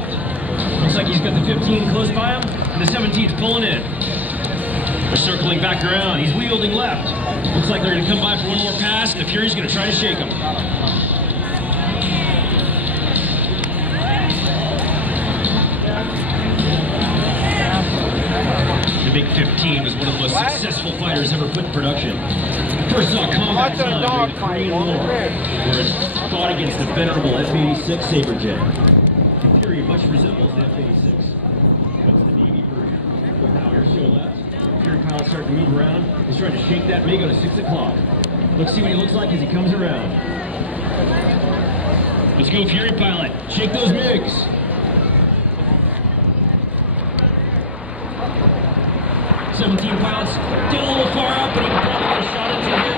left. Looks like he's got the 15 close by him, and the 17's pulling in. They're circling back around. He's wielding left. Looks like they're going to come by for one more pass, and the Fury's going to try to shake him. The Big 15 was one of the most successful fighters ever put in production. First saw combat time during the Korean War, where it fought against the venerable F-86 Sabre jet. The Fury much resembles the F-86, but it's the Navy version. Now Airshow left. Fury pilot's starting to move around. He's trying to shake that MiG at 6 o'clock. Let's see what he looks like as he comes around. Let's go, Fury pilot. Shake those MiGs. Pilots still a little far up, but he can probably get a shot into the